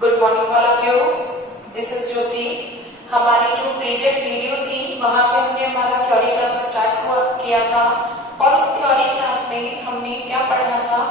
Good morning all of you, this is Jyoti. हमारी जो previous video थी वहां से हमने हमारा थ्योरी क्लास स्टार्ट किया था और उस थ्योरी क्लास में हमने क्या पढ़ा था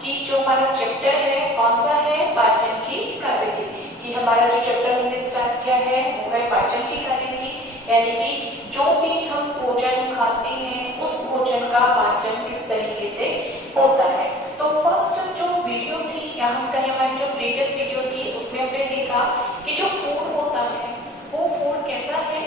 कि जो हमारा चैप्टर है कौन सा है, पाचन की कार्यकी। कि हमारा जो चैप्टर हमने स्टार्ट किया है वो है पाचन की कार्यकी, यानी कि जो भी हम भोजन खाते हैं उस भोजन का पाचन किस तरीके से होता है। तो फर्स्ट जो वीडियो थी या हम कहें हमारी जो प्रीवियस वीडियो थी उसमें हमने देखा कि जो फूड होता है वो फूड कैसा है।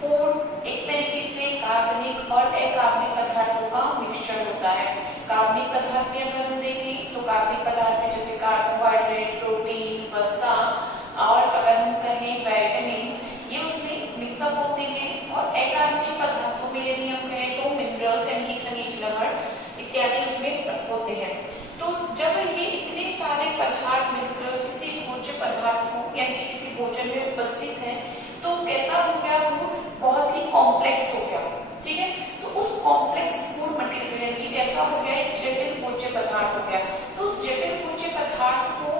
फूड एक तरीके से कार्बनिक और अकार्बनिक पदार्थों का मिक्सचर होता है। कार्बनिक पदार्थ में अगर हम देखें तो कार्बनिक पदार्थ में जैसे कार्बोहाइड्रेट, प्रोटीन, वसा और अगर हम कहें विटामिन, ये उसमें मिक्सअप होते हैं। और अकार्बनिक पदार्थों में यदि हम कहें तो मिनरल्स यानी कि खनिज लवण इत्यादि उसमें होते हैं। तो जब ये इतने सारे पदार्थ मिलकर किसी भोज्य पदार्थ को यानी कि किसी भोजन में उपस्थित है तो कैसा हो गया, फूड बहुत ही कॉम्प्लेक्स हो गया। ठीक है, तो उस कॉम्प्लेक्स फूड मटेरियल की कैसा हो गया, एक जटिल भोज्य पदार्थ हो गया। तो उस जटिल भोज्य पदार्थ को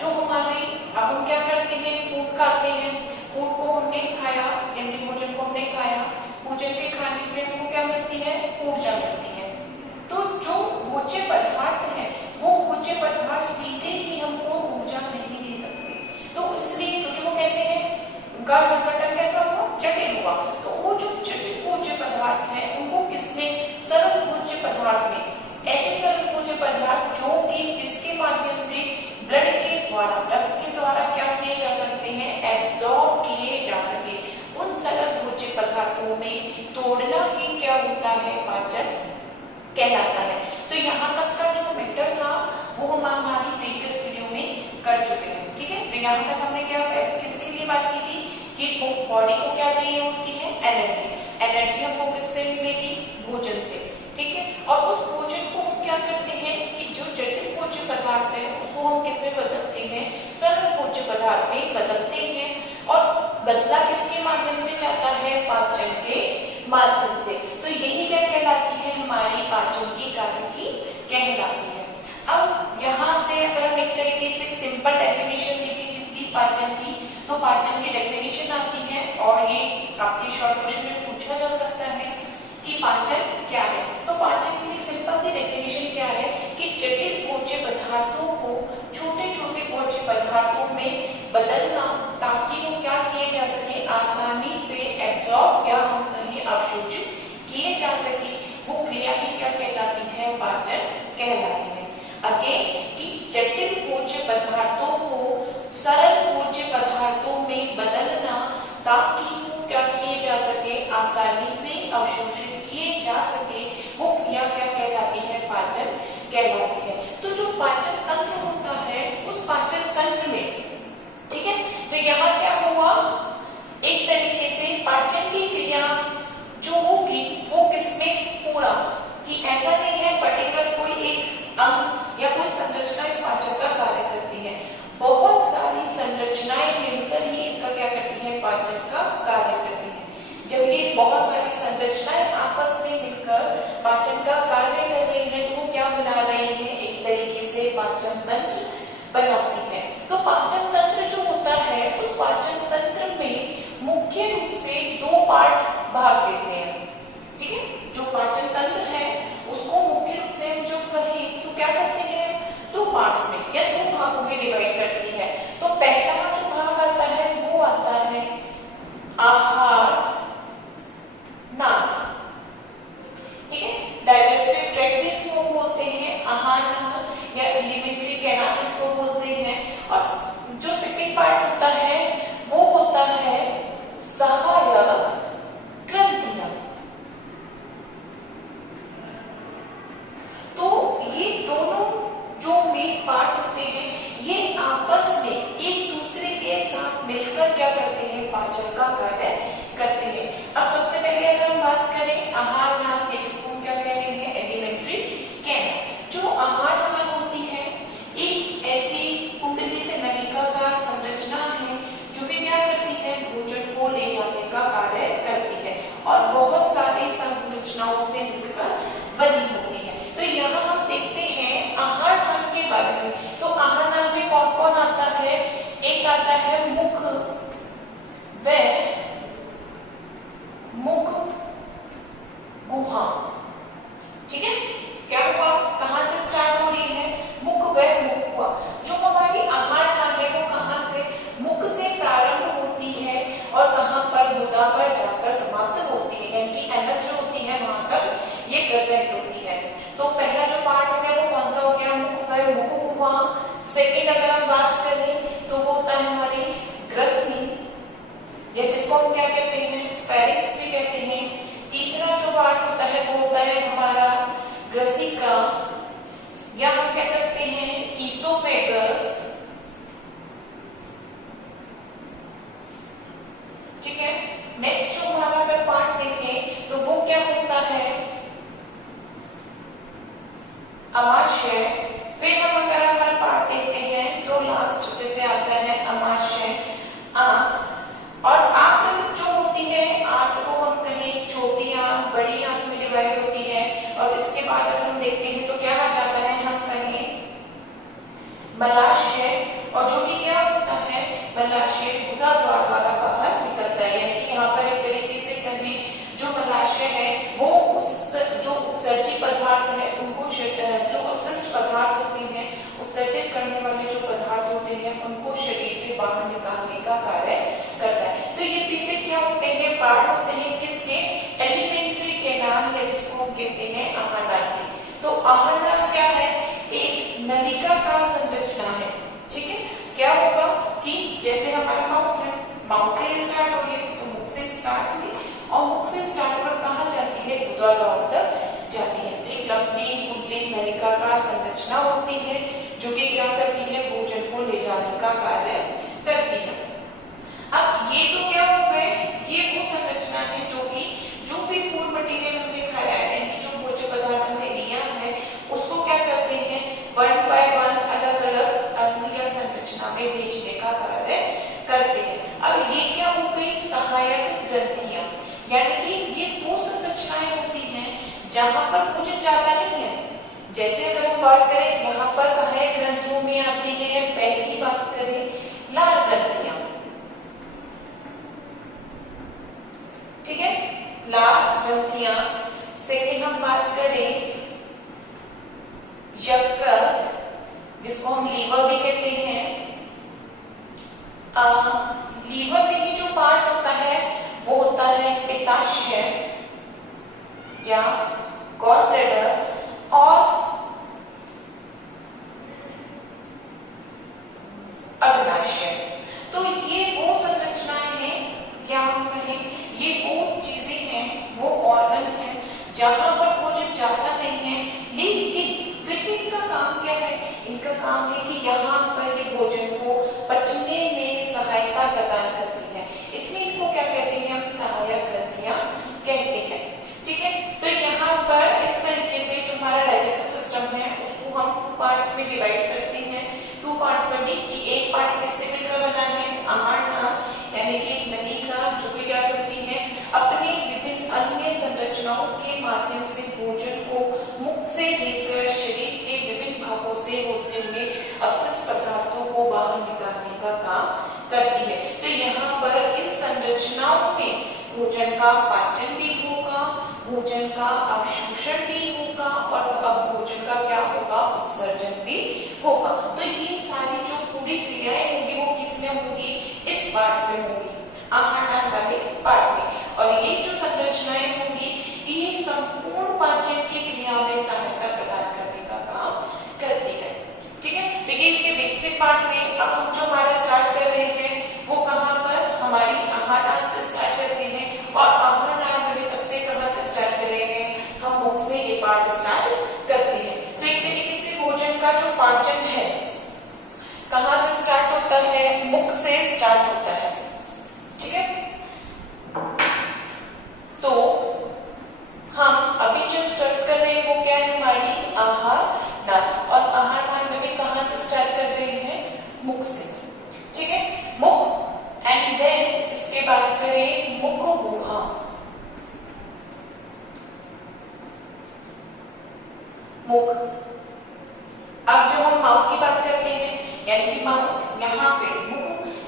जो हमारे अब हम क्या करते हैं, फूड खाते हैं, फूड को हमने खाया यानी भोजन को हमने खाया, भोजन के खाने से हमको क्या मिलती है, ऊर्जा मिलती है। तो जो भोज्य पदार्थ है वो भोज्य पदार्थ सीधे ही हमको ऊर्जा नहीं दे सकते। तो इसलिए क्योंकि वो कैसे हैं, उनका संगठन कैसा हुआ, जटिल हुआ। तो वो जो जटिल भोज्य पदार्थ है उनको किसमें, सरल भोज्य पदार्थ में, ऐसे सरल भोज्य पदार्थ जो कि किसके माध्यम से, ब्लड के द्वारा, रक्त के द्वारा क्या किए जा सकते हैं, एब्जॉर्ब किए जा सके। उन सरल भोज्य पदार्थों में तोड़ना ही क्या होता है, पाचन कहलाता है। तो यहाँ तक का जो मैटर था वो हम हमारी प्रीवियस वीडियो में कर चुके हैं। ठीक है, तो यहाँ तक हमने क्या किसके लिए बात की थी कि बॉडी को क्या चाहिए होती है, एनर्जी। एनर्जी हमको किससे मिलेगी, भोजन से। ठीक है, और उस भोजन को हम क्या करते हैं कि जो जटिल भोज्य पदार्थ है उसको हम किसमें बदलते हैं, सरल भोज्य पदार्थ में बदलते हैं। और बदला किसके माध्यम से जाता है, पाचन के माध्यम से। तो यही क्या कहलाती है, हमारी पाचन की कार्यकी कहलाती है। अब यहाँ से अगर हम एक तरीके से सिंपल डेफिनेशन देखें किसकी, पाचन की, तो पाचन की डेफिनेशन आती है और ये आपके शॉर्ट क्वेश्चन में पूछा जा सकता है कि पाचन क्या है। तो पाचन की सिंपल सी डेफिनेशन क्या है कि जटिल भोज्य पदार्थों को छोटे छोटे भोज्य पदार्थों में बदलना ताकि वो क्या किए जा सके, आसानी से एब्जॉर्ब या हम कहें अवशोषित किए जा सके। वो क्रिया ही क्या कहलाती है, पाचन कहलाती है। अगेन कि जटिल भोज्य पदार्थों को सरल भोज्य पदार्थों में बदलना ताकि वो क्या किए जा सके, आसानी से अवशोषित किए जा सके, वो क्रिया क्या कहलाती है, पाचन कहलाती है। तो जो पाचन तंत्र होता है उस पाचन तंत्र में, ठीक है, तो यहाँ क्या हुआ, एक तरीके से पाचन की क्रिया जो होगी वो किसमें, पूरा, कि ऐसा नहीं है पर्टिकुलर कोई एक अंग या कोई संरचना इस पाचन का कार्य करती है। बहुत सारी संरचनाएं मिलकर ही इसका क्या करती है, पाचन का कार्य करती है। जब ये बहुत सारी संरचनाएं आपस में मिलकर पाचन का कार्य कर रही है तो वो क्या बना रही है, एक तरीके से पाचन तंत्र बनाती है। तो पाचन तंत्र जो होता है उस पाचन तंत्र में मुख्य रूप से दो पार्ट भाग लेते हैं। ठीक है, जो पाचन तंत्र है उसको मुख्य रूप से हम जो कहें तो क्या करते हैं, दो पार्ट्स में या दो भागों में डिवाइड करती है। तो पहला जो भाग आता है वो आता है आहार नाल। ठीक है, डाइजेस्टिव ट्रैक्ट भी इसको बोलते हैं, आहार नाल या एलिमेंट्री कैनाल इसको बोलते हैं। और जो सेकंड पार्ट होता है वो होता है सहायक ग्रंथियां। एक आता है मुख व मुख गुहा। ठीक है, क्या हुआ, कहां से स्टार्ट हो रही है, मुख व मुख गुहा। जो हमारी आहार नाल है वो कहां से, मुख से प्रारंभ होती है और कहां पर, गुदा पर जाकर समाप्त होती है, यानी कि एनएस जो होती है वहां तक ये प्रेजेंट होती है। तो पहला जो पार्ट हो गया वो कौन सा हो गया, मुख व मुख गुहा। सेकेंड अगर हम बात करें तो वो होता है हमारी ग्रसनी, या जिसको हम क्या कहते हैं, फेरिंक्स भी कहते हैं। तीसरा जो पार्ट होता है वो होता है हमारा ग्रसिका, या हम कह सकते हैं ईसोफेगस। ठीक है, नेक्स्ट जो हमारा अगर पार्ट देखें तो वो क्या होता है, अमाशय। फिर हम अगर हमारा पार्ट देखते हैं तो लास्ट जैसे आता है अमाशय, आंत। और आंत जो होती है, आंत को हम कहें छोटी आंत, बड़ी आंत में डिवाइड होती है। और इसके बाद अगर हम देखते हैं तो क्या आ जाता है, हम कहें मलाशय। और जो कि क्या होता है, मलाशय गुदा द्वार द्वारा बाहर निकलता है, यानी कि यहाँ पर एक तरीके से कहें जो मलाशय है वो जो उत्सर्जित पदार्थ है उनको, जो अपशिष्ट पदार्थ होते हैं, उत्सर्जित करने वाले जो पदार्थ होते हैं उनको शरीर से बाहर निकालने का कार्य करता है। तो ये बेसिक क्या होते हैं, पार्ट होते हैं किसके, एलिमेंट्री कैनाल, या जिसको हम कहते हैं आहारनाल के। तो आहारनाल क्या है, एक नलिका का संरचना है। ठीक है, क्या होगा कि जैसे हमारा माउथ है, माउथ से स्टार्ट होगी तो मुख से स्टार्ट हुई, और मुख से स्टार्ट कर कहां जाती है, गुदा द्वार तक जाती है। एक लंबी कुंडली नलिका का संरचना होती है जो कि क्या करती है, भोजन को ले जाने का कार्य करती है। अब ये तो क्या हो गए, ये वो संरचना है जो कि जो भी फूड मटेरियल हमने खाया है, यानी जो भोज्य पदार्थ हमने लिया है उसको क्या करते हैं, वन बाय वन अलग अलग अंग या संरचना में भेजने का कार्य करते हैं। अब ये क्या हो गई, सहायक ग्रंथियां, यानी कि ये वो संरचनाएं होती हैं जहां पर भोजन जाता नहीं है। जैसे अगर हम बात करें यहाँ पर सहायक ग्रंथियों में आती है, पहली बात करें लाल ग्रंथियां। ठीक है, लाल ग्रंथियां। सेकेंड हम बात करें यकृत, जिसको हम लीवर भी कहते हैं। लीवर में ये जो पार्ट होता है वो होता है पित्ताशय या गॉलब्लैडर, और अग्नाशय। तो ये वो संरचनाएं हैं, या हम कहें ये वो चीजें हैं, वो ऑर्गन हैं जहां पर भोजन जाता नहीं है, लेकिन फिर भी इनका काम क्या है, इनका काम है कि यहाँ पर ये भोजन को पचने में सहायता प्रदान करती है, इसलिए इनको क्या कहते हैं, हम सहायक ग्रंथियां कहते हैं। ठीक है, तो यहाँ पर इस तरीके से जो हमारा डाइजेस्टिव सिस्टम है उसको हम टू पार्ट्स में डिवाइड करते हैं। टू पार्ट्स में भी कि एक पार्ट किससे मिलकर बना है, आहारनाल, यानी कि एक नलिका जो कि क्या करती है, अपने विभिन्न अन्य संरचनाओं के माध्यम से भोजन को मुख से लेकर शरीर के विभिन्न भागों से होते हुए अपशिष्ट पदार्थों को बाहर निकालने का काम करती है। तो यहाँ पर इन संरचनाओं में भोजन का पाचन भी होगा, भोजन का अवशोषण भी होगा, और अब भोजन का क्या होगा, उत्सर्जन भी होगा। तो ये सारी जो पूरी क्रियाएं होंगी वो किसमें होंगी, इस पार्ट में होंगी, आहारनाल वाले पार्ट में। और ये जो संरचनाएं होंगी ये संपूर्ण पाचन की क्रिया में सहायता प्रदान करने का काम करती है। ठीक है, देखिए इसके बेसिक पार्ट में अब हम जो हमारा स्टार्ट कर रहे हैं वो कहां पर, हमारी आहारनाल से स्टार्ट करते हैं, और आहारनाल में भी सबसे कहां से स्टार्ट करेंगे, हम मुख से ये पार्ट स्टार्ट करते हैं। तो एक तरीके से भोजन का जो पाचन है कहां से स्टार्ट होता है, मुख से स्टार्ट होता है। ठीक है, तो हम अभी जो स्टार्ट कर रहे हैं वो क्या है, हमारी आहारनाल, और आहारनाल में भी कहां से स्टार्ट कर रहे हैं, मुख से। ठीक है, मुख, एंड देन इसके बाद करें मुख गुहा। मुख, अब जब हम माउथ की बात करते हैं, यानी कि माउथ यहाँ से मुख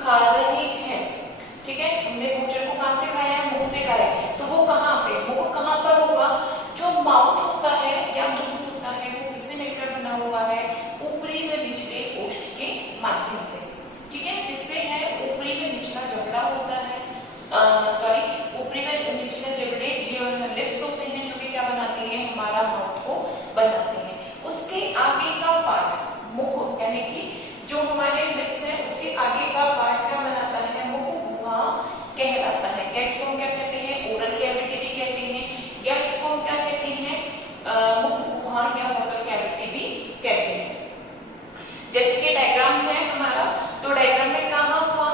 खा रहे हैं। ठीक है, हमने भोजन को कहां से खाया है? मुख से खाया है। तो वो कहां पे, मुख कहां पर होगा? जो माउथ होता है या मुख होता है वो किससे मिलकर बना हुआ है? ऊपरी व निचले ओष्ठ के माध्यम से। ठीक है, इससे है ऊपरी व निचला जबड़ा होता है, सॉरी ऊपरी व निचले जबड़े लिप्स होते हैं जो कि क्या बनाते हैं? हमारा माउथ को बनाते हैं। उसके आगे का पार्ट मुख, यानी कि जो हमारे लिप्स है उसके आगे का पार्ट क्या बनाता है? मुख गुहा कहलाता है। या इसको हम क्या कहते हैं? ओरल कैविटी भी कहते हैं, या इसको हम क्या कहते हैं? मुख गुहा या वोकल कैविटी भी कहते हैं। जैसे कि डायग्राम है हमारा, तो डायग्राम में कहा हुआ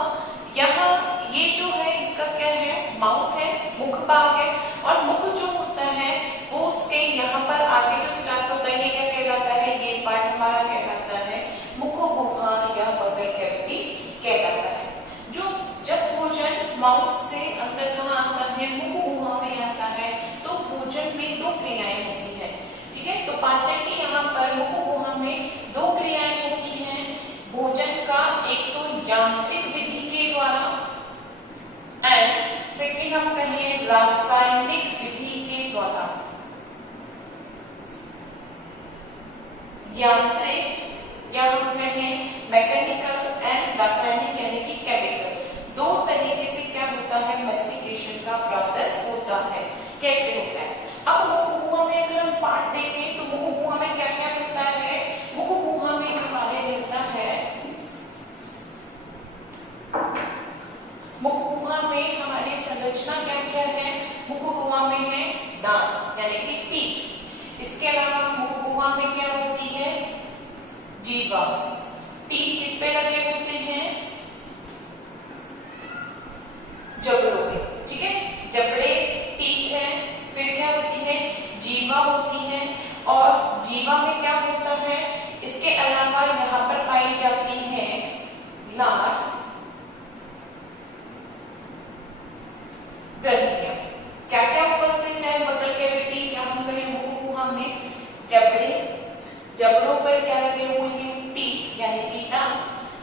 यहाँ ये जो है इसका क्या है? माउथ है, मुख भाग है, और मुख जो होता है वो उसके यहाँ पर आगे जो स्टार्ट होता है ये क्या कहलाता है? ये पार्ट हमारा कहलाता है मुख गुहा या वोकल कैविटी कहलाता है। जो जब भोजन माउथ से अंदर कहाँ आता है? मुख गुहा में आता है। तो भोजन में दो क्रियाएं होती है। ठीक है, तो पाचन की यहाँ पर मुख गुहा में दो क्रियाएं होती हैं। भोजन का एक तो यांत्रिक विधि के द्वारा एंड सेकेंड हम कहें रासायनिक विधि के द्वारा। यांत्रिक या हम कहें मैकेनिकल एंड रासायनिक यानी कि केमिकल, दो तरीके से क्या होता है? मैस्टिकेशन का प्रोसेस होता है। कैसे होता है? अब मुख गुहा में अगर हम पार्ट देखें तो मुख गुहा में क्या क्या मिलता है? मुख गुहा में हमारे मिलता है, मुख गुहा में हमारी संरचना क्या क्या है? मुख गुहा में है दांत यानी कि टीथ। इसके अलावा मुख गुहा में क्या होती है? जीवा। टीथ किस पे लगे होते हैं? जबड़ों पे। ठीक है, जबड़े टीथ है, फिर क्या होती है? जीवा होती है, और जीवा में क्या होता है? इसके अलावा यहाँ पर पाई जाती है लार ग्रंथियां। क्या क्या उपस्थित है वोकल कैविटी या हम कहें मुख गुहा में? जबड़े, जबड़ों पर क्या लगे हुए हैं? टीथ यानी कि दांत।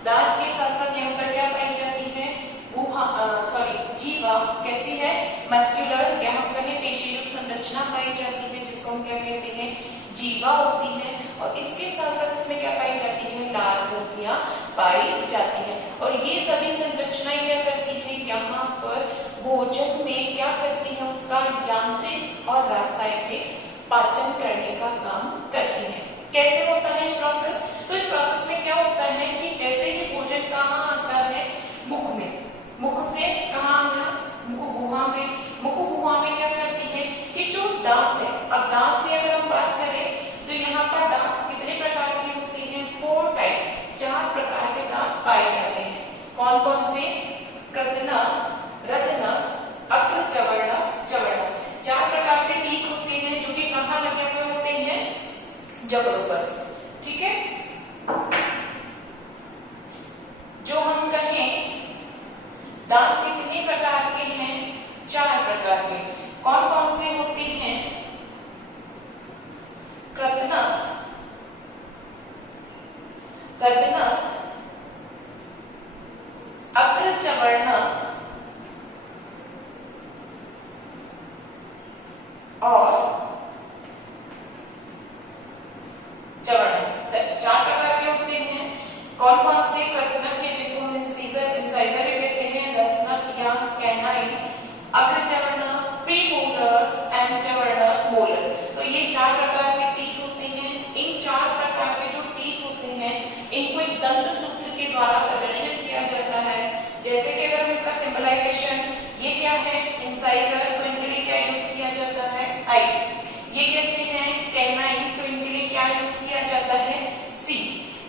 दांत के साथ साथ यहाँ पर क्या पाई जाती है? गुहा, सॉरी जीवा कैसी है? मस्कुलर या हम कहें पेशीयुक्त संरचना पाई जाती है जिसको हम क्या कहते हैं? जीवा होती है। और इसके साथ साथ इसमें क्या पाई जाती है? लार ग्रंथियां पाई जाती है। और ये सभी संरचनाएं क्या करती है? यहाँ पर भोजन में क्या करती है? उसका यांत्रिक और रासायनिक पाचन करने का काम करती है। कैसे होता है ये प्रोसेस? तो इस प्रोसेस में क्या होता है कि जैसे ही भोजन कहाँ आता है? मुख में। मुख से कहाँ आया? मुख गुहा में। मुख गुहा में क्या करती है कि जो दांत है, अब दांत में अगर हम बात करें तो यहाँ पर दांत कितने प्रकार के होते हैं? 4 टाइप, 4 प्रकार के दांत पाए जाते हैं। कौन कौन से? कृतनक, रत्नक, अग्र चवर्णक, चवर्णक। 4 प्रकार के टीथ होते हैं जो कि कहाँ लगे हुए होते हैं? जबड़ों पर। ठीक है, जो हम कहें दांत कितने प्रकार के हैं? 4 प्रकार के। कौन कौन से होते हैं? कृतनक, रत्नक, अग्र चवर्णक और चवर्णक। 4 प्रकार के होते हैं। कौन कौन से? कृतनक है जिनको हम इंसाइजर कहते हैं, रत्नक या कैनाइन, अग्र चवर्णक, प्रीमोलर्स एंड चवर्णक मोलर। तो ये 4 प्रकार के टीथ होते हैं। इन 4 प्रकार के जो टीथ होते हैं इनको एक दंत सूत्र के द्वारा प्रदर्शित किया जाता है। जैसे कि अगर हम इसका सिंबलाइजेशन, ये क्या है? इंसाइजर, तो इनके लिए क्या यूज किया जाता है? आई। ये कैसे हैं? कैनाइन, तो इनके लिए क्या यूज किया जाता है? सी।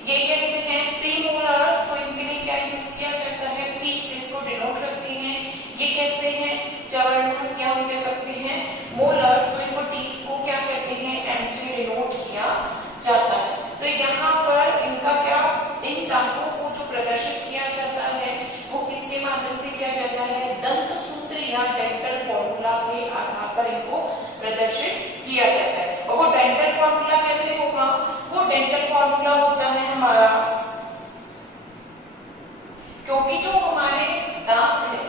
ये कैसे हैं? प्रीमोलर्स, तो इनके लिए क्या यूज किया जाता है? पी से इसको डिनोट करते हैं। ये कैसे हैं? चवर्णक या हम कह सकते हैं मोलर्स, तो इनको टीथ को क्या कहते हैं? एम से डिनोट किया जाता है। तो यहाँ पर इनका क्या, इन दांतों को जो प्रदर्शित किया जाता है वो किसके माध्यम से किया जाता है? दंत सूत्र या डेंटल फॉर्मूला के आधार पर इनको प्रदर्शित किया जाता है। और वो डेंटल फॉर्मूला कैसे होगा? वो डेंटल फॉर्मूला होता है हमारा क्योंकि जो हमारे दांत है,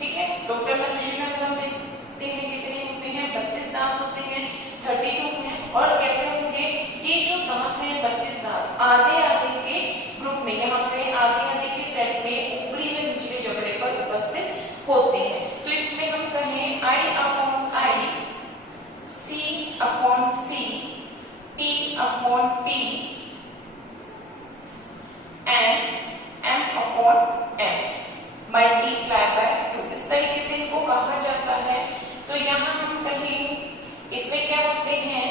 ठीक है, डॉक्टर मनुष्य में हम देखते हैं कितने होते हैं, 32 दांत होते हैं, 32 हैं। और कैसे होंगे ये जो दांत है 32 दांत आधे आधे के ग्रुप में, यहाँ पे आधे आधे के सेट में ऊपरी व निचले जबड़े पर उपस्थित होते हैं। तो इसमें हम कहें I upon I, C upon C, T upon P and M upon M multiply by 2, इस तरीके से इनको कहा जाता है। तो यहाँ हम कहें इसमें क्या होते हैं,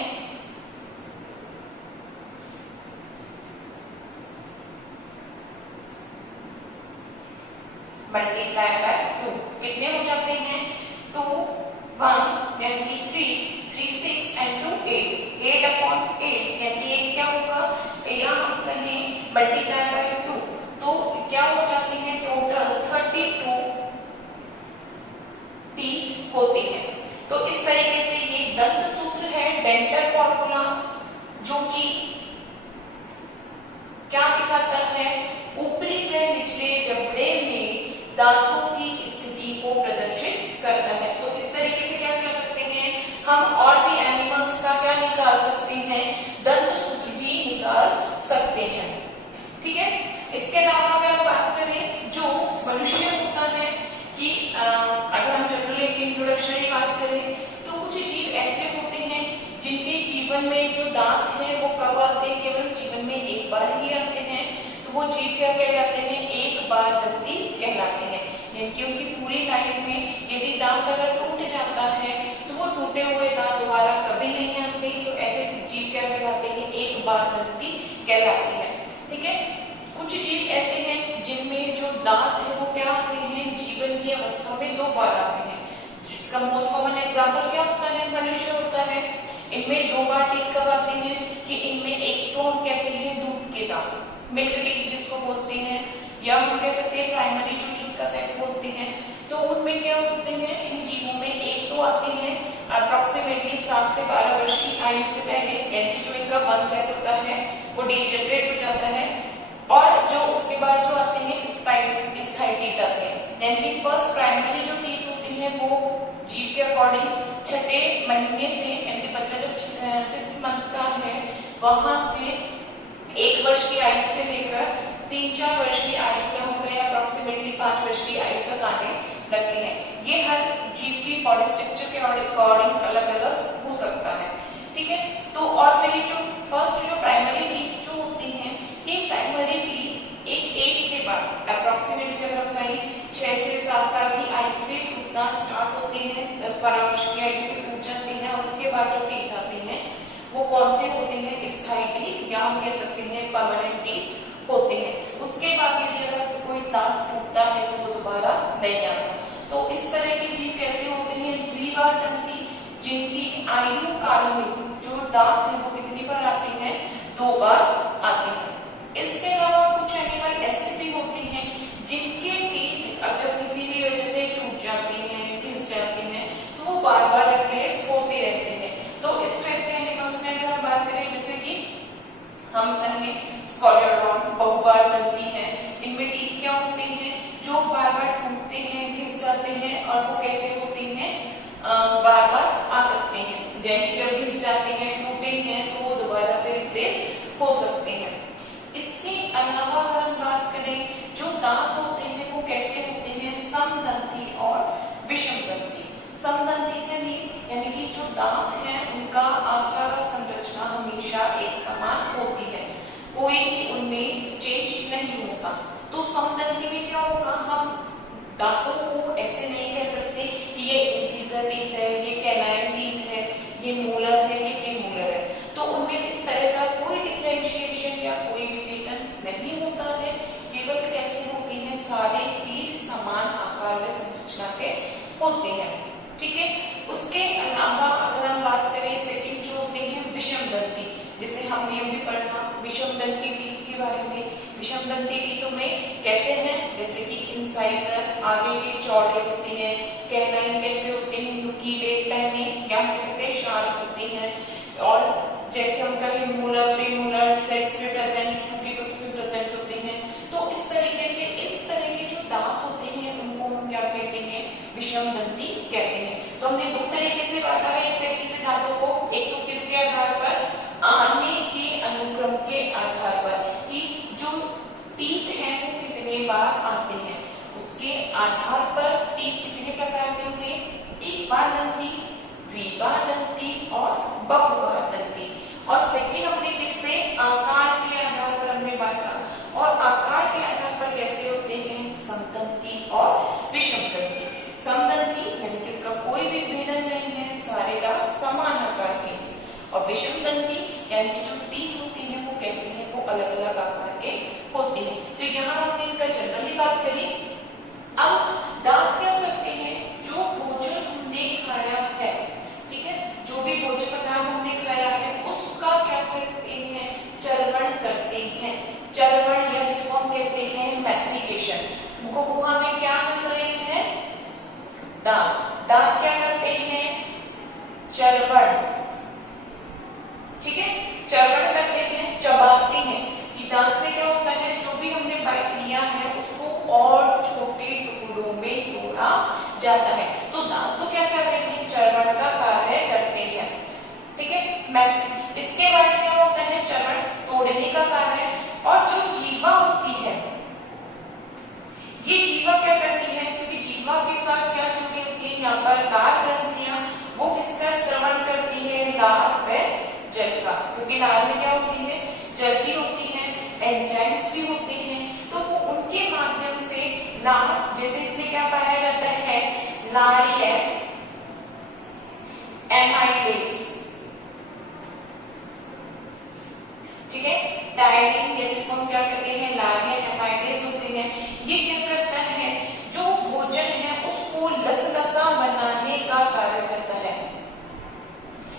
मल्टीप्लाई बाय 2 कितने हो जाते हैं, 2 1 यानी कि 3 6 एंड 2 8 अपॉन 8 यानी कि 1 क्या होगा, या हम कहें मल्टीप्लाई बाय 2 तो क्या हो जाते हैं, टोटल 32 टीथ होती है। तो इस तरीके से ये दंत सूत्र है, डेंटल फॉर्मूला, जो कि क्या दिखाता है, ऊपरी व निचले जबड़े में दांतों की स्थिति को प्रदर्शित करता है। तो इस तरीके से क्या कर सकते हैं हम, और भी एनिमल्स का क्या निकाल सकते हैं, दंत सूत्र भी निकाल सकते हैं, ठीक है। इसके अलावा अगर हम बात करें जो मनुष्य होता है कि अगर हम जनरल एक इंट्रोडक्शनरी बात करें तो कुछ जीव ऐसे होते हैं जिनके जीवन में जो दांत है वो कब आते हैं, केवल जीवन में एक बार ही आते हैं। तो वो जीव क्या कहलाते हैं, एक बार दंती कहलाते हैं। यानी उनकी पूरी लाइफ में यदि दांत अगर टूट जाता है तो वो टूटे हुए दांत दोबारा कभी नहीं आते। तो ऐसे जीव क्या कहलाते हैं, एक बार दंती कहलाते हैं, ठीक है। कुछ जीव ऐसे हैं जिनमें जो दांत है वो क्या आते हैं, जीवन की अवस्था में 2 बार आते हैं। जिसका मोस्ट कॉमन एग्जाम्पल क्या होता है, मनुष्य होता है। इनमें 2 बार टीथ कब आते हैं कि इनमें एक तो हम कहते हैं दूध के दांत, मिल्क टीथ जिसको बोलते हैं, या हम कह सकते हैं प्राइमरी जो टीथ का सेट बोलते हैं। तो उनमें क्या होते हैं, इन जीवों में एक तो आते हैं अप्रोक्सीमेटली 7 से 12 वर्ष की आयु से पहले, यानी जो इनका वन सेट होता है वो डिजेनरेट हो जाता है। और जो उसके बाद जो आते हैं स्थायी टीथ आते हैं, यानी कि फर्स्ट प्राइमरी जो टीथ होती है वो जीव के अकॉर्डिंग 6ठे महीने से, यानी कि बच्चा जब 6 मंथ का है वहां से 1 वर्ष की आयु से लेकर 3-4 वर्ष की आयु का हो गया, अप्रोक्सीमेटली 5 वर्ष की आयु तक आने लगते हैं। ये हर जीव की बॉडी स्ट्रक्चर के अकॉर्डिंग अलग अलग हो सकता है, ठीक है। तो और फिर जो फर्स्ट जो प्राइमरी टीथ जो होती है, ये प्राइमरी टीथ एक एज के बाद अप्रोक्सीमेटली अगर हम कहें 6 से 7 साल की आयु से टूटना स्टार्ट होती है, 10-12 वर्ष की आयु में टूट जाती है। और उसके बाद जो टीथ आती है वो कौन से होते हैं, स्थायी टीथ, या हम कह सकते हैं परमानेंट टीथ होते हैं। उसके बाद यदि अगर कोई दांत टूटता है तो वो दोबारा नहीं आता। तो इस तरह के जीव कैसे होते हैं, द्विबार दंती, जिनकी आयु काल में जो दांत है वो कितनी बार आती है, 2 बार आती है। इसके अलावा कुछ एनिमल ऐसे भी होते हैं जिनके टीथ अगर किसी भी वजह से टूट जाती हैं, घिस जाती हैं, तो वो बार बार रिप्लेस होते रहते हैं। तो इस तरह के एनिमल्स में अगर हम बात करें, जैसे कि हम कहेंगे स्कॉलियोडॉन, बहुबार दंती है, इनमें टीथ क्या होते हैं जो बार बार टूटते हैं, घिस जाते हैं, और वो कैसे होते हैं, बार बार आ सकते हैं। यानी जब घिस जाते हैं, टूटे हैं, तो वो दोबारा से रिप्लेस हो सकते हैं। इसके अलावा अगर हम बात करें, जो दांत होते हैं वो कैसे होते हैं, समदंती और विषमदंती। समदंती से भी यानी कि जो दांत हैं उनका आकार और संरचना हमेशा एक समान होती है, कोई भी उनमें चेंज नहीं होता। तो समदंती में क्या होगा, हम दांतों को ऐसे नहीं कह सकते कि ये इंसिजर टीथ है, ये कैनाइन टीथ है, ये मोलर है, ये प्रीमोलर है। तो उनमें इस तरह का कोई डिफरेंशिएशन या कोई विभेदन नहीं होता है, केवल कैसे होती है, सारे टीथ समान आकार व संरचना के होते हैं, ठीक है। उसके अलावा अगर हम बात करें सेकंड जो होते हैं विषमदंती, जैसे हमने अभी पढ़ा विषमदंती टीथ के बारे में। विषमदंती टीथों में कैसे हैं, जैसे कि इंसाइजर आगे के चौड़े होते हैं, कैनाइन कैसे होते हैं, नुकीले पहने या कह सकते हैं शार्प होते हैं। और जैसे हम कहें मोलर, प्रीमोलर सेट्स में प्रेजेंट, टू के ग्रुप्स में प्रेजेंट होते हैं। तो इस तरीके से इन तरह के जो दंती और बहुबार दंती। और सेकंड हमने किस पे, आकार के आधार पर हमने बांटा, और आकार के आधार पर कैसे होते हैं, समदंती और विषमदंती। समदंती यानी कि इनका कोई भी भेदन नहीं है, सारे दांत समान आकार के हैं, और विषमदंती यानी कि जो टीथ होती है वो कैसे है, वो अलग अलग आकार के होते हैं। तो यहाँ हमने इनका जनरली बात करी। अब दांत क्या करते हैं, जो भोजन हमने खाया है, ठीक है, जो भी भोजन पदार्थ हमने खाया है उसका क्या करते हैं, चर्वण करते हैं। चर्वण या जिसको हम कहते हैं मैस्टिकेशन। गुहा में क्या मिल रहे हैं, दांत। दांत क्या करते हैं, चर्वण, ठीक है, चर्वण करते हैं, चबाते हैं। ये दांत से क्या होता है, जो भी हमने बाइट लिया है उसको और छोटे टुकड़ों में तोड़ा जाता है। तो दांत तो क्या कर रहे हैं, चर्वण का कार्य करते हैं, ठीक है। इसके बाद क्या होता है, चर्वण तोड़ने का कार्य। और जो जीवा होती है, ये जीवा क्या करती है, क्योंकि जीवा के साथ क्या जुड़ी होती है, यहाँ पर लाल ग्रंथियां, वो किसका स्रवण करती है, लाल व जल का। क्योंकि लाल में क्या होती है, जल भी होती है, एंजाइम्स भी होते हैं, तो वो उनके माध्यम से लाल, जैसे इसमें क्या पाया जाता है, लारियम एमाइलेज, ठीक है, डायलिन या जिसको हम क्या कहते हैं, लारियम एमाइलेज होते हैं। ये क्या करता है, जो भोजन है उसको लसलसा बनाने का कार्य करता है।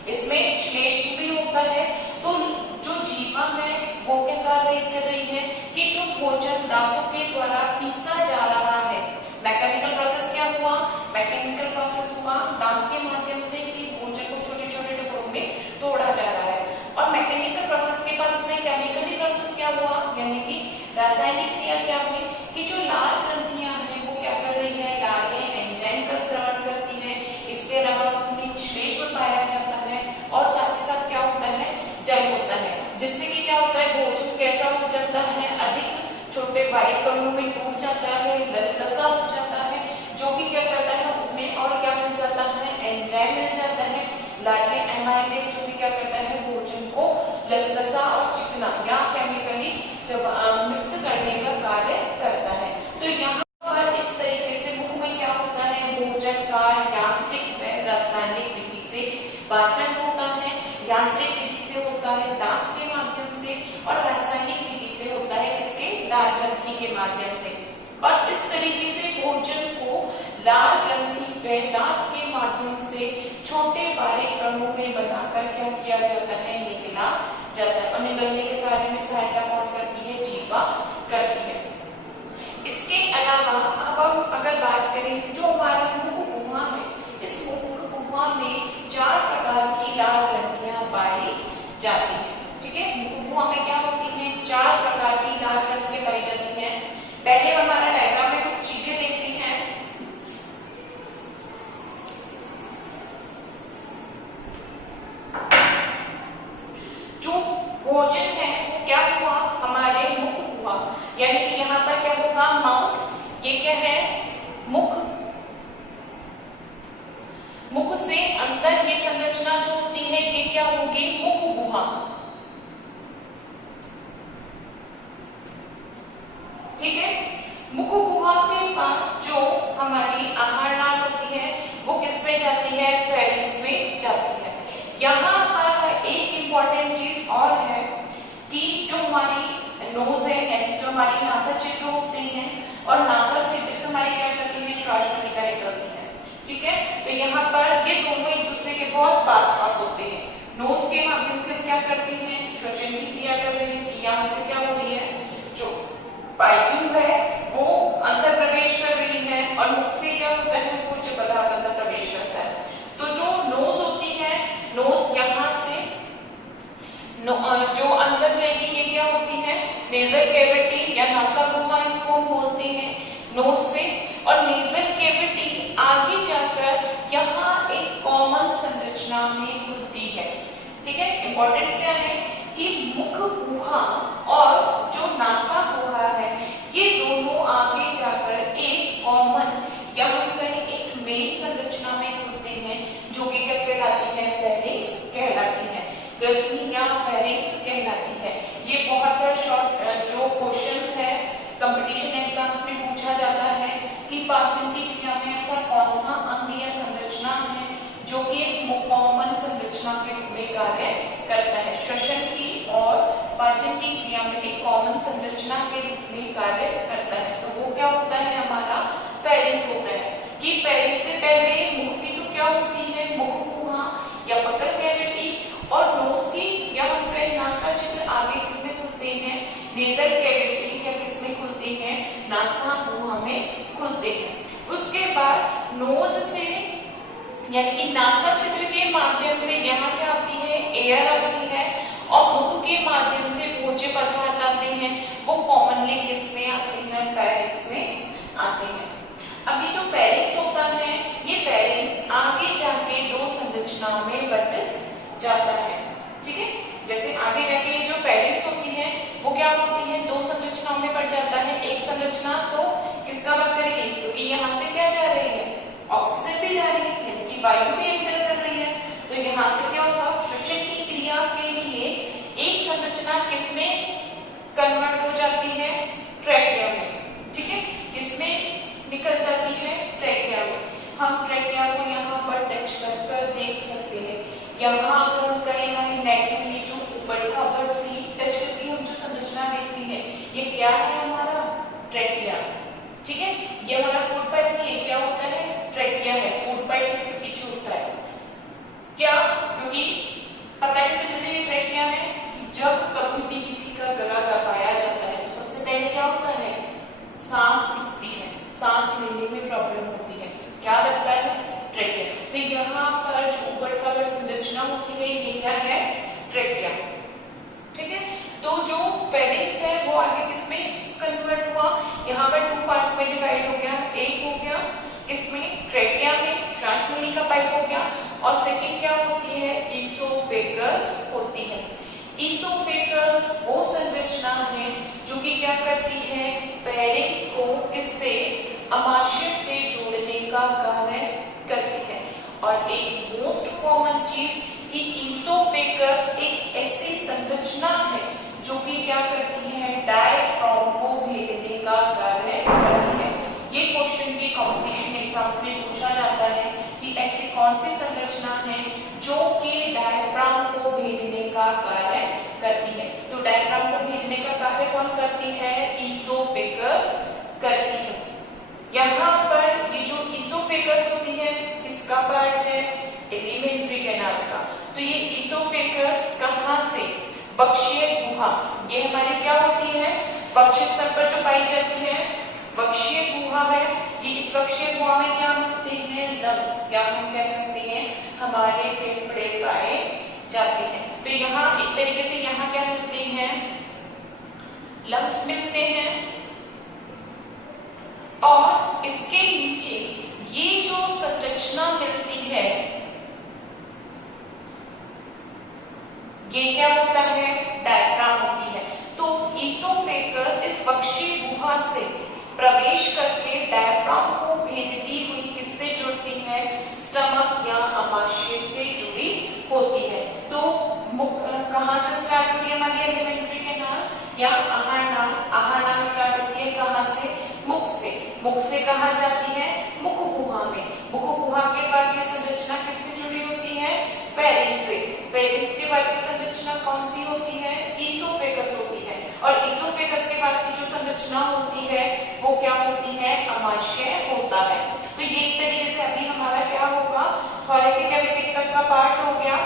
इसमें श्लेष्म भी होता है। तो जो जीवा है वो क्या कार्य कर रही है कि जो भोजन दांतों के द्वारा पीसा जा रहा है, मैकेनिकल प्रोसेस क्या हुआ, मैकेनिकल प्रोसेस हुआ दांत के माध्यम से कि भोजन को छोटे छोटे टुकड़ों में तोड़ा जा रहा है। और मैकेनिकल प्रोसेस के बाद उसमें केमिकली प्रोसेस क्या हुआ, यानी कि रासायनिक क्रिया क्या हुई कि जो लाल ग्रंथियां हैं वो क्या कर रही है, लारियम एंजाइम का स्रवण करती है। इसके अलावा उसमें श्लेष्म पाया जाता है, और साथ ही साथ क्या होता है, जल होता है, जिससे कि क्या होता है, भोजन कैसा हो जाता है, अधिक छोटे बारीक कणों में टूट जाता है, लसलसा हो जाता है, जो भी क्या करता है उसमें और क्या मिल जाता है, एंजाइम मिल जाता है, लारियम एमाइलेज, जो भी क्या करता है, भोजन को लसलसा और चिकना या केमिकली जब मिक्स करने का कार्य करता है। तो यहाँ पर इस तरीके से मुख में क्या होता है, भोजन का यांत्रिक व रासायनिक विधि से पाचन होता है। यांत्रिक विधि से होता है दांत के माध्यम से, और रासायनिक विधि से होता है किसके, लाल ग्रंथि के माध्यम से। और इस तरीके से भोजन को लाल ग्रंथि व दांत के माध्यम से छोटे बारीक कणों में बनाकर क्या किया जाता है, निगला जाता है। और निगलने के कार्य में सहायता कौन करती है, जीवा करती है। इसके अलावा अब हम अगर बात करें, जो हमारा मुख गुहा है, इस मुख गुहा में 4 प्रकार की लाल ग्रंथियां पाई जाती हैं, ठीक है। मुख गुहा में क्या होती हैं, 4 प्रकार की लाल ग्रंथियां पाई जाती हैं। पहले हमारा डायग्राम में कुछ चीजें देखती हैं। जो भोजन है वो क्या हुआ, हमारे मुख हुआ, यानी कि यहाँ पर क्या होगा, माउथ, ये क्या है, मुख। मुख से अंदर ये संरचना जो होती है ये क्या होगी, मुख गुहा, ठीक है। मुख गुहा के बाद जो हमारी आहार नाल होती है वो किस में जाती है, फेरिंक्स में जाती है। यहाँ पर एक इंपॉर्टेंट चीज और है कि जो हमारी नोज है, जो हमारी नासा छिद्र होते हैं, और नासा छिद्र से हमारी क्या जाती है, श्वास नलिका निकलती है, ठीक है। तो यहाँ पर ये दोनों एक दूसरे के बहुत पास पास होते हैं। नोज के माध्यम से क्या करते हैं, श्वसन की क्रिया कर रहे हैं, कि यहाँ से क्या हो रही है, जो वायु है वो अंदर प्रवेश कर रही है, और मुख से क्या होता है, कुछ पदार्थ अंदर प्रवेश करता है। तो जो नोज होती है, नोज यहाँ से जो अंदर जाएगी, ये क्या होती है, नेजल कैविटी या नासा गुहा इसको हम बोलते हैं, नोज से। और नेजल कैविटी आगे जाकर यहाँ एक कॉमन संरचना में खुलती है, ठीक है। इंपॉर्टेंट क्या है कि मुख गुहा और जो नासा गुहा है ये दोनों आगे जाकर एक कॉमन या हम कहें एक मेन संरचना में खुलते हैं, जो कि क्या कहलाती है, फेरिंक्स श्वसन की और पाचन की क्रिया में एक कॉमन संरचना के रूप में कार्य करता है। तो वो क्या होता है, हमारा फेरिंक्स होता है। कि फेरिंक्स से पहले मुख की तो क्या होती है, मुख गुहा या बकल कैविटी, और नोज की या हम कहें नासा छिद्र आगे किसमें खुलते हैं, नेजल कैविटी, या किसमें खुलते हैं, नासा गुहा में खुलते हैं। उसके बाद नोज से यानी कि नासा छिद्र के माध्यम से यहाँ क्या आती है, एयर आती है, और मुख के माध्यम से भोज्य पदार्थ आते हैं, वो कॉमनली किसमें आते हैं, फेरिंक्स में आते हैं। अब ये जो फेरिंक्स होता है, ये फेरिंक्स आगे जाके दो संरचनाओं में बंट जाता है। ठीक है, जैसे आगे जाके ये जो फेरिंक्स होती है वो क्या होती है, दो संरचनाओं में बढ़ जाता है। एक संरचना तो किसका बात करेगी, क्योंकि यहाँ से क्या जा रही है, ऑक्सीजन भी जा रही है, यानी कि वायु भी एंटर कर रही है। तो यहाँ पे क्या होगा, श्वसन की क्रिया के लिए एक संरचना किसमें कन्वर्ट हो जाती है, ट्रैकिया में। ठीक है, किसमें निकल जाती है, ट्रैकिया में। हम ट्रैकिया को यहाँ पर टच कर देख सकते हैं। यहाँ अगर हम करें, हमें नेक में ये जो ऊपर का ऊपर से टच करके हम जो संरचना देखते हैं, ये क्या है, हमारा ट्रैकिया। ठीक है, ये हमारा फूड पाइप नहीं है, क्या होता है, ट्रैकिया है। फूड पाइप इसके पीछे होता है क्या, क्योंकि पता है कैसे चले ट्रैकिया है, कि जब कभी भी किसी का गला दबाया जाता है तो सबसे पहले क्या होता है, सांस रुकती है, सांस लेने में प्रॉब्लम होती है, क्या लगता है, ट्रैकिया। तो यहाँ पर जो ऊपर का संरचना होती है, ये क्या है, ट्रैकिया। ठीक है, तो जो फेरिंक्स है वो आगे किसमें कन्वर्ट हुआ, यहाँ पर टू पार्ट्स में डिवाइड हो गया। एक हो गया इसमें ट्रैकिया में श्वास नली का पाइप हो गया, और सेकंड क्या होती है, ईसोफेगस होती है। ईसोफेगस वो संरचना है जो कि क्या करती है, फेरिंक्स को किससे, अमाशय से जोड़ने का कार्य करती है। और एक मोस्ट कॉमन चीज कि ईसोफेगस एक ऐसी संरचना है जो कि क्या करती है, डायफ्राम को भेदने का कार्य करती है। ये क्वेश्चन भी कॉम्पिटिशन एग्जाम्स में पूछा जाता है कि ऐसी कौन सी संरचना है जो कि डायफ्राम को भेदने का कार्य करती है। तो डायफ्राम को भेदने का कार्य कौन करती है, ईसोफेगस करती है। यहाँ पर ये जो ईसोफेगस होती है, किसका पार्ट है, एलिमेंट्री कैनाल का। तो ये ईसोफेगस कहाँ से, वक्षीय गुहा, ये हमारी क्या होती है, वक्ष स्तर पर जो पाई जाती है, वक्षीय गुहा है। ये इस वक्षीय गुहा में क्या मिलते हैं, लंग्स, क्या हम कह सकते हैं, हमारे फेफड़े पाए जाते हैं। तो यहाँ एक तरीके से यहाँ क्या मिलते हैं, लंग्स मिलते हैं। और इसके नीचे ये जो संरचना मिलती है, ये क्या होता है, डायफ्राम होती है। तो ईसोफेगस इस वक्षीय गुहा से प्रवेश करके डायफ्राम को भेदती हुई किससे जुड़ती है, स्टमक या अमाशय से जुड़ी होती है। तो मुख कहाँ से स्टार्ट होती है हमारी एलिमेंट्री कैनाल, या आहार नाल, आहार नाल स्टार्ट होती है कहाँ से, मुख से। मुख से कहाँ जाती है, मुख गुहा में। मुख गुहा के बाद ये संरचना किससे जुड़ी होती है, फेरिंक्स से। फेरिंक्स के बाद की संरचना कौन सी होती है, ईसोफेगस होती है। और ईसोफेगस के बाद की जो संरचना होती है वो क्या होती है, अमाशय होता है। तो ये एक तरीके से अभी हमारा क्या होगा, थोरेसिक कैविटी तक का पार्ट हो गया,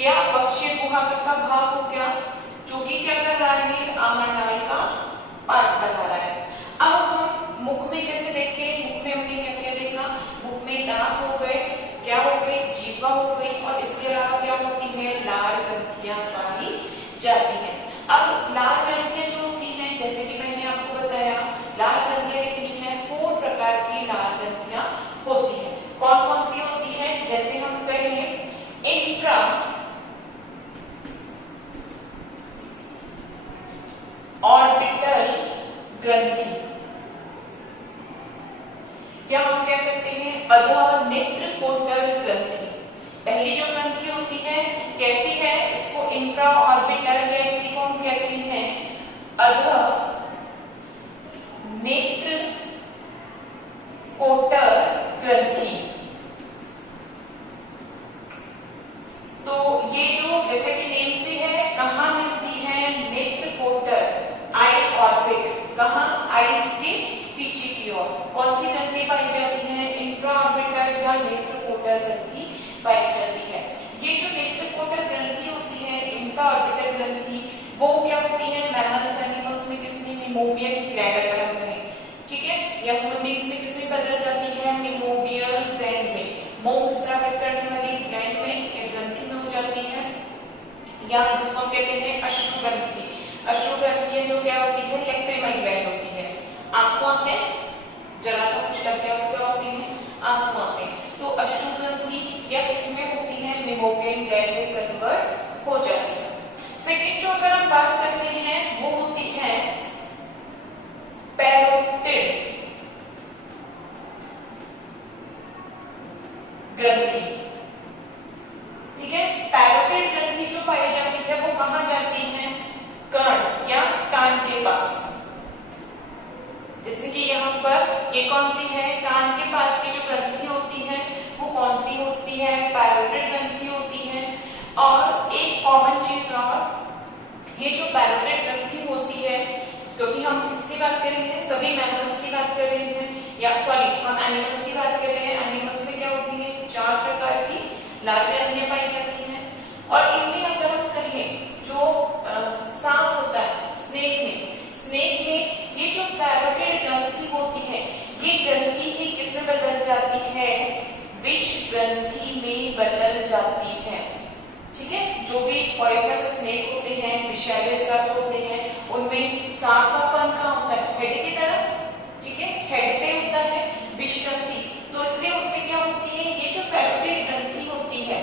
या वक्षीय गुहा तक का भाग हो गया, जो कि क्या कर रहा है, आहार नाल का पार्ट बना रहा है। अब हम मुख में जैसे देखें, मुख में हमने क्या क्या देखा, मुख में दांत हो गए, क्या हो गई, जीवा हो गई, और इसके अलावा क्या होती है, लाल ग्रंथियां पाई जाती हैं। अब लाल ग्रंथियां जो होती हैं, जैसे कि मैंने आपको बताया, लाल ग्रंथियां कितनी हैं, 4 प्रकार की लाल ग्रंथियां होती हैं। कौन कौन सी होती हैं, जैसे हम कहें इंफ्रा ऑर्बिटल ग्रंथि, या हम कह सकते हैं अधः नेत्रकोटल ग्रंथि। पहली जो ग्रंथि होती है कैसी है, इसको इंफ्रा ऑर्बिटल, या इसी को हम कहते हैं अधः नेत्र कोटल ग्रंथि। तो ये जो जैसे कि नेम ऑर्बिट, कहाँ, आईज के पीछे की ओर कौन सी ग्रंथि पाई जाती है, इंफ्रा ऑर्बिटल या नेत्रकोटल ग्रंथि पाई जाती है। ये जो नेत्रकोटल ग्रंथि होती है, इंफ्रा ऑर्बिटल ग्रंथि, वो क्या होती है, मैमल्स एनिमल्स में किसमें, मेमोबियल ग्लैंड अगर हम कहें, ठीक है, या ह्यूमन बींग्स में किसमें बदल जाती है, मेमोबियल ग्लैंड में, मोम स्रावित करने वाली ग्लैंड में या ग्रंथि में हो जाती है, या जिसको हम कहते हैं अश्रु ग्रंथि। अश्रु ग्रंथि जो क्या होती है, लैक्रिमल ग्लैंड होती है, आंसू आते हैं, जरा सा कुछ करके क्या होते हैं, आंसू आते हैं, तो अश्रु ग्रंथि या इसमें होती है मेमोबियल ग्लैंड में कन्वर्ट हो जाती है। सेकंड जो अगर हम बात करते हैं वो होती है पैरोटिड ग्रंथि, ठीक है। पैरोटिड ग्रंथि जो पाई जाती है वो कहां जाती है, कर्ण या कान के पास, जैसे कि यहाँ पर ये कौन सी है, कान के पास की जो ग्रंथि होती है वो कौन सी होती है, पैरोटिड ग्रंथि होती है। और एक कॉमन चीज और, ये जो पैरोटिड ग्रंथि होती है, क्योंकि हम किसकी बात कर रहे हैं, सभी मैमल्स की बात कर रहे हैं, या सॉरी हम एनिमल्स की बात कर रहे हैं। एनिमल्स में क्या होती है, 4 प्रकार की लाल ग्रंथियां पाई जाती हैं। और इनमें अगर हम कहें जो सांप होता है, स्नेक में ये जो पैरोटिड ग्रंथि होती है, ये ग्रंथि ही किसमें बदल जाती है, विष ग्रंथि में बदल जाती है, ठीक है। जो भी पॉइजनस स्नेक होते हैं, विषैले सर्प होते हैं, उनमें सांप का फन कहाँ होता है, हेड की तरफ, ठीक है, हेड पे होता है विष ग्रंथि, तो इसलिए उनमें क्या होती है, ये जो पैरोटिड ग्रंथि होती है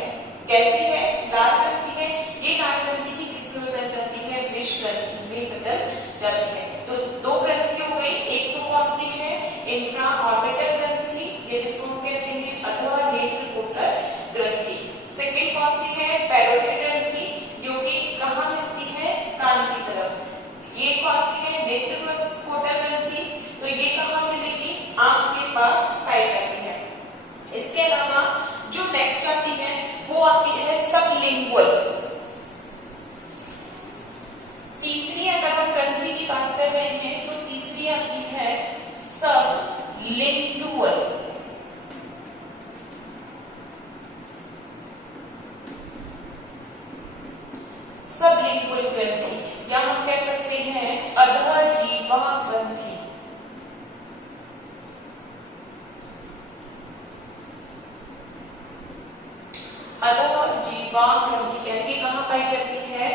कैसी है, लाल ग्रंथि है, ये लाल ग्रंथि ही किसमें बदल जाती है, विष ग्रंथि में बदल जाती है। तो 2 ग्रंथि हो गई, एक तो कौन सी है, इंफ्रा ऑर्बिटल ग्रंथि, ये जिसको हम कहते हैं अथवा नेत्रकोटल ग्रंथि। सेकंड कौन सी है, पैरोटिड ग्रंथि, जो कि कहां मिलती है, कान की तरफ। ये कौन सी है, नेत्रकोटल ग्रंथि, तो ये कहां मिलेगी, आंख के पास पाई जाती है। इसके अलावा जो नेक्स्ट आती है वो आती है सबलिंगुअल। तीसरी अगर हम ग्रंथि की बात कर रहे हैं तो तीसरी आती है सबलिंगुअल। सबलिंगुअल ग्रंथि या हम कह सकते हैं अधजीवा ग्रंथि। अधजीवा ग्रंथि यानी कि कहां पाई जाती है,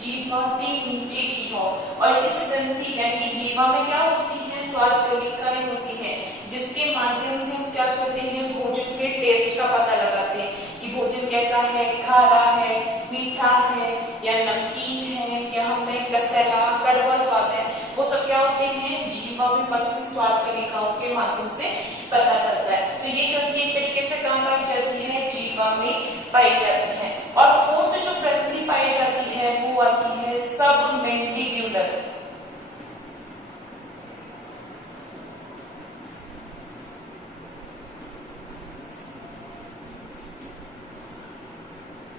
जीवा के नीचे की ओर। और इस ग्रंथि यानी कि जीवा में क्या होती है, स्वाद कलिकाएं होती है, जिसके माध्यम से हम क्या करते हैं, भोजन के टेस्ट का पता लगाते हैं कि भोजन कैसा है, खारा है, मीठा है या नमकीन है या हमें कसैला कड़वा स्वाद है, वो सब क्या होते हैं, जीवा में मस्त स्वाद कलिकाओं के माध्यम से पता चलता है। तो ये ग्रंथि एक तरीके से कहां पाई जाती है, जीवा में पाई जाती है। और फोर्थ जो ग्रंथि पाई जाती है वो आती है सबमेंडिब्युलर।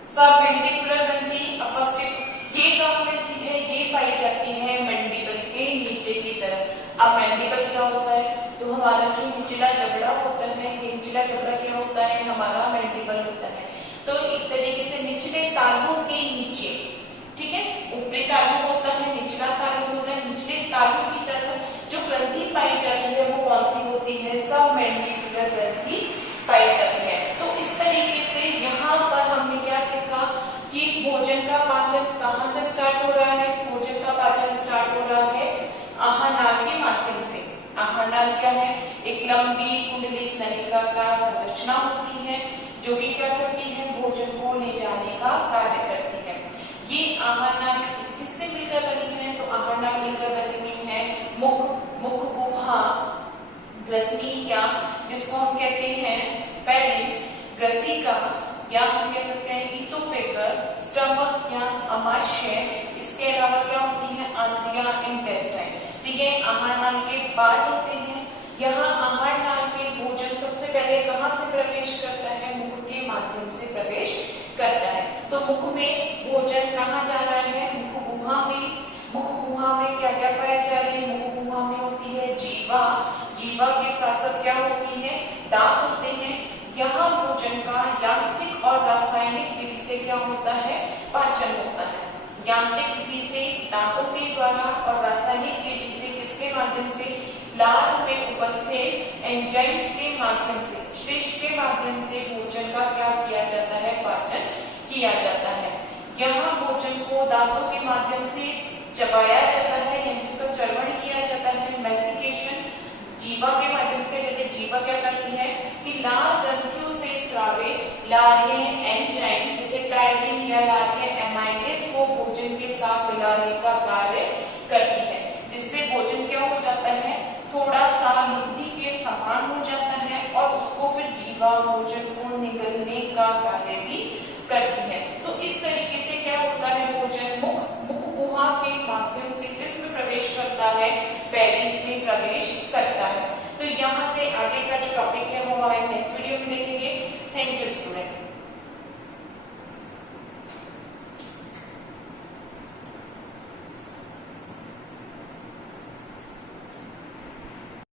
सबमेंडिबुलर ग्रंथि फर्स्ट, ये कहां मिलती है, ये पाई जाती है मैंडिबल के नीचे की तरफ। अब मैंडिबल क्या होता है, तो हमारा जो निचला जबड़ा होता है, ये निचला जबड़ा क्या होता है, हमारा मैंडिबल होता है। तो एक तरीके से निचले तालू के नीचे, ठीक है, ऊपरी तालू होता है, निचला तालू होता है, निचले तालू की तरफ जो ग्रंथि पाई जाती है वो कौन सी होती है, सबमेंडिबुलर ग्रंथि पाई जाती है। तो इस तरीके से यहाँ पर हमने क्या देखा कि भोजन का पाचन कहाँ से स्टार्ट हो रहा है, भोजन का पाचन स्टार्ट हो रहा है आहारनाल के माध्यम से। आहारनाल क्या है, एक लंबी कुंडलित नलिका का संरचना होती है जो कि क्या करती है, भोजन को ले जाने का कार्य करती है। ये आहारनाल किससे मिलकर बनी है, तो आहारनाल मिलकर बनी हुई है मुख गुहा ग्रसनिका, जिसको हम कहते हैं फेरिंक्स, ग्रसिका, या हम कह सकते हैं इसोफेगस, स्टमक या आमाशय। इसके अलावा क्या होती है, आंत्रिया, इंटेस्टाइन। तो ये आहारनाल के पार्ट होते हैं। यहाँ आहारनाल में भोजन सबसे पहले कहाँ से प्रवेश करता है, मुख के माध्यम से प्रवेश करता है। तो मुख में भोजन कहाँ जा रहा है, मुख गुहा में। मुख गुहा गुहा में क्या क्या पाया जा रहा है? मुख गुहा में होती है जीवा, जीवा के साथ साथ क्या होती है? दांत होते हैं। यहाँ भोजन का यांत्रिक और रासायनिक विधि से क्या होता है? पाचन होता है। यांत्रिक विधि से दांतों के द्वारा और रासायनिक विधि से किसके माध्यम से? लार में उपस्थित एंजाइम्स के माध्यम से, श्लेष्म के माध्यम से भोजन का क्या किया जाता है? पाचन किया जाता है। यहाँ भोजन को दांतों के माध्यम से चबाया जाता है यानी उसका चर्वण किया जाता है, मैसिकेशन जीवा के माध्यम से। जैसे जीवा क्या करती है कि लार ग्रंथियों से स्रावित लारीय एंजाइम जैसे टायरिन या लारीय एमाइलेज को भोजन के साथ मिलाने का कार्य करती है, जिससे भोजन क्या हो जाता है? थोड़ा सा लुब्धि के समान हो जाता है और उसको फिर जीवा भोजन को निगलने का कार्य भी करती है। तो इस तरीके से क्या होता है? भोजन मुख गुहा के माध्यम से किसमें प्रवेश करता है? पेरिस में प्रवेश करता है। तो यहाँ से आगे का जो टॉपिक है वो हमारे नेक्स्ट वीडियो में देखेंगे।